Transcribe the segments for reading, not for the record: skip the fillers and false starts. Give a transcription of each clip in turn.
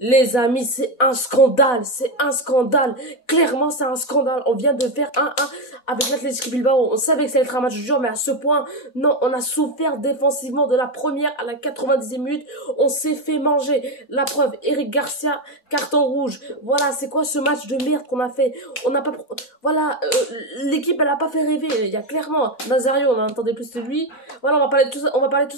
Les amis, c'est un scandale, c'est un scandale. Clairement, c'est un scandale. On vient de faire 1-1 avec l'Athletic Bilbao. On savait que ça allait être un match dur, mais à ce point, non, on a souffert défensivement de la première à la 90e minute. On s'est fait manger. La preuve, Eric Garcia, carton rouge. Voilà, c'est quoi ce match de merde qu'on a fait? On n'a pas, voilà, l'équipe, elle a pas fait rêver. Il y a clairement Nazario, on en attendait plus de lui. Voilà, on va parler de tout ça,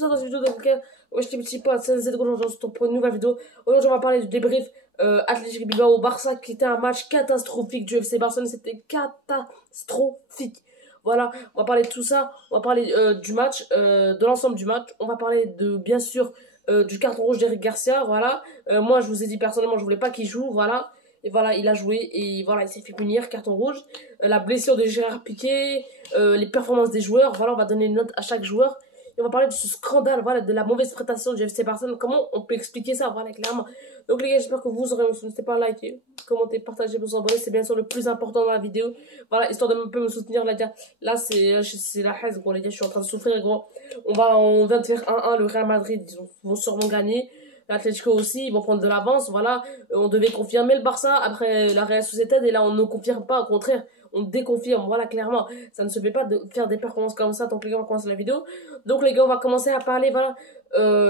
dans cette vidéo. Donc, ouais, je t'ai petit pas, c'est aujourd'hui pour une nouvelle vidéo. Aujourd'hui, on va parler du débrief Athletic Bilbao au Barça, qui était un match catastrophique du FC Barcelone. C'était catastrophique. Voilà, on va parler de tout ça. On va parler du match, de l'ensemble du match. On va parler de, bien sûr, du carton rouge d'Eric Garcia. Voilà, moi, je vous ai dit personnellement, je voulais pas qu'il joue. Voilà, et voilà, il a joué et voilà, il s'est fait punir, carton rouge. La blessure de Gérard Piqué, les performances des joueurs. Voilà, on va donner une note à chaque joueur. Et on va parler de ce scandale, voilà, de la mauvaise prestation du FC Barcelone. Comment on peut expliquer ça, voilà, clairement. Donc les gars, j'espère que vous aurez, n'hésitez pas à liker, commenter, partager, vous abonner, c'est bien sûr le plus important dans la vidéo. Voilà, histoire de un peu me soutenir, les gars. Là, c'est la haine, gros, les gars, je suis en train de souffrir, gros. On vient de faire 1-1, le Real Madrid, ils vont sûrement gagner. L'Atlético aussi, ils vont prendre de l'avance, voilà. On devait confirmer le Barça après la Real Sociedad, et là, on ne confirme pas, au contraire. On déconfirme, voilà, clairement. Ça ne se fait pas de faire des performances comme ça. Donc, les gars, on va commencer la vidéo. Donc, les gars, on va commencer à parler, voilà,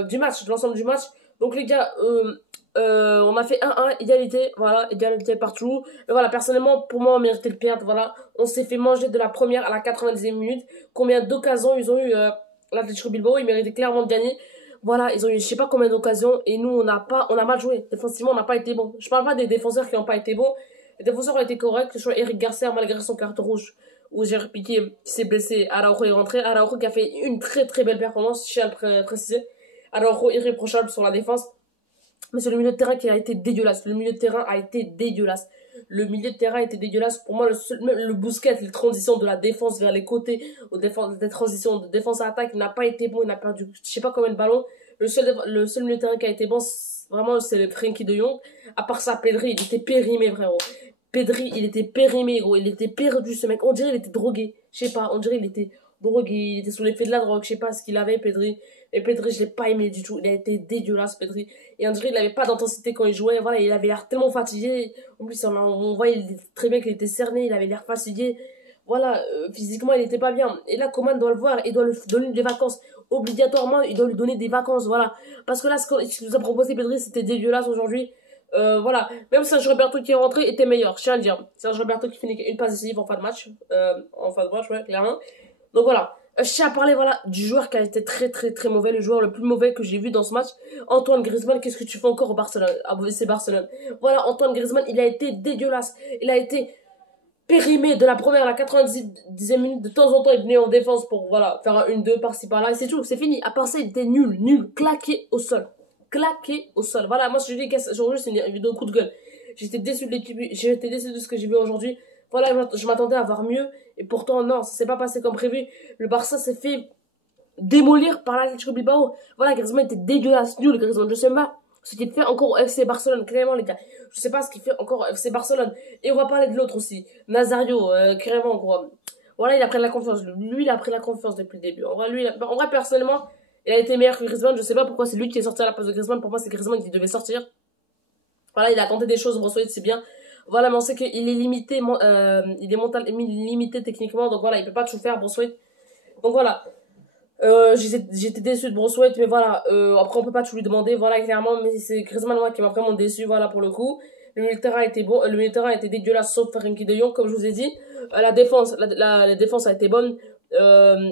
du match, de l'ensemble du match. Donc, les gars, on a fait 1-1, égalité, voilà, égalité partout. Et voilà, personnellement, pour moi, on méritait de perdre, voilà. On s'est fait manger de la première à la 90e minute. Combien d'occasions ils ont eu, l'Atlético Bilbao, ils méritaient clairement de gagner. Voilà, ils ont eu je sais pas combien d'occasions et nous on a mal joué. Défensivement, on n'a pas été bon. Je parle pas des défenseurs qui n'ont pas été bons. Les défenseurs ont été corrects, que ce soit Eric Garcia malgré son carton rouge ou Gérard Piqué qui s'est blessé, Araujo est rentré, Araujo qui a fait une très très belle performance, je tiens à le préciser. Araujo irréprochable sur la défense. Mais c'est le milieu de terrain qui a été dégueulasse. Le milieu de terrain a été dégueulasse. Le milieu de terrain a été dégueulasse. Pour moi, le Busquets, les transitions de la défense vers les côtés, des transitions de défense à attaque, n'a pas été bon. Il a perdu je sais pas combien de ballons. Le seul milieu de terrain qui a été bon, vraiment, c'est le Frenkie de Jong. À part ça, Pedri, il était périmé, frérot. Pedri, il était périmé, gros. Il était perdu, ce mec. On dirait qu'il était drogué. Je sais pas, on dirait qu'il était drogué. Il était sous l'effet de la drogue. Je sais pas ce qu'il avait, Pedri. Et Pedri, je l'ai pas aimé du tout. Il a été dégueulasse, Pedri. Et on dirait qu'il avait pas d'intensité quand il jouait. Voilà, il avait l'air tellement fatigué. En plus, on voyait très bien qu'il était cerné. Il avait l'air fatigué. Voilà, physiquement, il était pas bien. Et là, Coman doit le voir. Il doit lui donner des vacances. Obligatoirement, il doit lui donner des vacances. Voilà. Parce que là, ce qu'il nous a proposé, Pedri, c'était dégueulasse aujourd'hui. Voilà, même Serge Roberto qui est rentré était meilleur, je tiens à le dire. Serge Roberto qui finit une passe décisive en fin de match, ouais, clairement. Donc voilà, je tiens à parler, voilà, du joueur qui a été très très très mauvais, le joueur le plus mauvais que j'ai vu dans ce match. Antoine Griezmann, qu'est-ce que tu fais encore au Barcelone, à FC Barcelone? Voilà, Antoine Griezmann, il a été dégueulasse, il a été périmé de la première à la 90e minute. De temps en temps, il venait en défense pour, voilà, faire un 1-2 par-ci par-là, et c'est tout, c'est fini. À part ça, il était nul, claqué au sol. Claqué au sol. Voilà, moi, je dis qu'aujourd'hui, c'est une vidéo coup de gueule. J'étais déçu de l'équipe, j'étais déçu de ce que j'ai vu aujourd'hui. Voilà, je m'attendais à voir mieux. Et pourtant, non, ça s'est pas passé comme prévu. Le Barça s'est fait démolir par l'Atlético Bilbao. Voilà, Griezmann était dégueulasse, nul, Griezmann. Je sais pas ce qu'il fait encore au FC Barcelone, clairement, les gars. Je sais pas ce qu'il fait encore au FC Barcelone. Et on va parler de l'autre aussi. Nazario, clairement, gros. Voilà, il a pris la confiance. Lui, il a pris la confiance depuis le début. En vrai, personnellement, il a été meilleur que Griezmann. Je sais pas pourquoi c'est lui qui est sorti à la place de Griezmann. Pour moi, c'est Griezmann qui devait sortir. Voilà, il a tenté des choses, Brossoit, c'est bien. Voilà, mais on sait qu'il est limité, il est limité techniquement. Donc voilà, il peut pas tout faire, Brossoit. Donc voilà. J'étais déçu de Brossoit, mais voilà. Après, on peut pas tout lui demander. Voilà, clairement, mais c'est Griezmann, moi, qui m'a vraiment déçu, voilà, pour le coup. Le milieu de terrain était bon, le milieu de terrain était dégueulasse, sauf Frenkie de Jong, comme je vous ai dit. La défense a été bonne.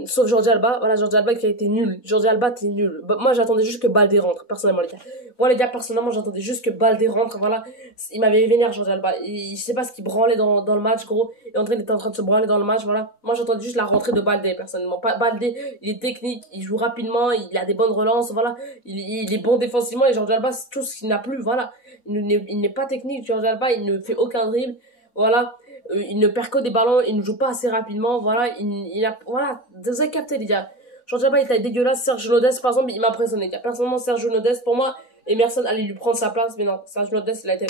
Sauf Jordi Alba, voilà, Jordi Alba qui a été nul. Jordi Alba, t'es nul. Moi, j'attendais juste que Baldé rentre, personnellement, les gars. Moi, les gars, personnellement, j'attendais juste que Baldé rentre, voilà. Il m'avait vénère, Jordi Alba. Je sais pas ce qu'il branlait dans le match, gros. Et André, il était en train de se branler dans le match, voilà. Moi, j'attendais juste la rentrée de Baldé, personnellement. Baldé, il est technique, il joue rapidement, il a des bonnes relances, voilà. Il est bon défensivement, et Jordi Alba, c'est tout ce qu'il n'a plus, voilà. Il n'est pas technique, Jordi Alba, il ne fait aucun dribble, voilà. Il ne perd que des ballons, il ne joue pas assez rapidement, voilà, voilà, vous avez capté, les gars. Jordi Alba, il était dégueulasse. Sergio Nodès, par exemple, il m'a impressionné, les gars. Personnellement, Sergio Nodès, pour moi, Emerson allait lui prendre sa place, mais non, Sergio Nodès, il a été...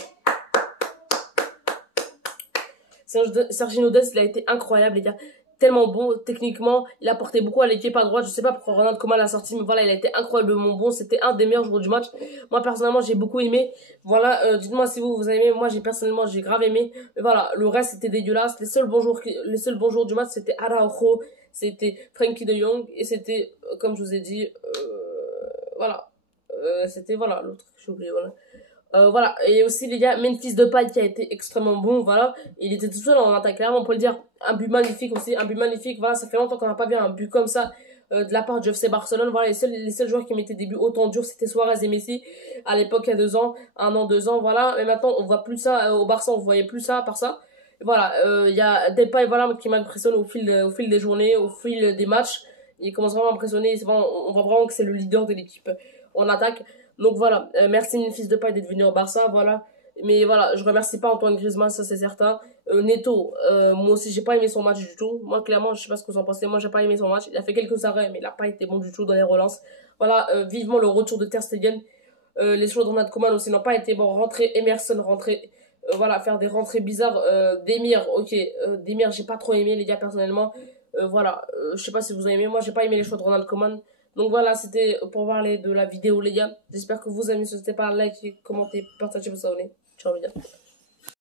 Sergio Nodès, il a été incroyable, les gars. tellement bon techniquement, il apportait beaucoup à l'équipe à droite. Je sais pas pourquoi Ronald Koeman l'a sorti, mais voilà, il a été incroyablement bon. C'était un des meilleurs joueurs du match. Moi personnellement, j'ai beaucoup aimé. Voilà, dites-moi si vous avez aimé. Moi, j'ai grave aimé. Mais voilà, le reste c'était dégueulasse. Les seuls bons jours du match, c'était Araujo, c'était Frenkie de Jong et c'était, comme je vous ai dit, voilà, c'était voilà l'autre que j'ai oublié. Voilà. Voilà, et aussi les gars, Memphis Depay qui a été extrêmement bon, voilà, il était tout seul en attaque, clairement on peut le dire, un but magnifique aussi, un but magnifique, voilà, ça fait longtemps qu'on n'a pas vu un but comme ça de la part du FC Barcelone, voilà, les seuls joueurs qui mettaient des buts autant durs, c'était Suarez et Messi, à l'époque il y a 2 ans, 1 an, 2 ans, voilà, mais maintenant on voit plus ça, au Barça on voyait plus ça, par ça, et voilà, il y a Depay, voilà, qui m'impressionne au fil des journées, au fil des matchs, il commence vraiment à impressionner, on voit vraiment que c'est le leader de l'équipe en attaque. Donc voilà, merci Memphis Depay d'être venu au Barça, voilà. Mais voilà, je remercie pas Antoine Griezmann, ça c'est certain. Neto, moi aussi j'ai pas aimé son match du tout. Moi clairement, je sais pas ce que vous en pensez, moi j'ai pas aimé son match. Il a fait quelques arrêts, mais il a pas été bon du tout dans les relances. Voilà, vivement le retour de Ter Stegen. Les choix de Ronald Koeman aussi n'ont pas été bons. Rentrer Emerson, voilà, faire des rentrées bizarres. Demir, ok, Demir j'ai pas trop aimé les gars personnellement. Voilà, je sais pas si vous avez aimé, moi j'ai pas aimé les choix de Ronald Koeman. Donc voilà, c'était pour parler de la vidéo les gars. J'espère que vous avez aimé, n'hésitez pas à liker, commenter, partager, vous abonner. Ciao les gars.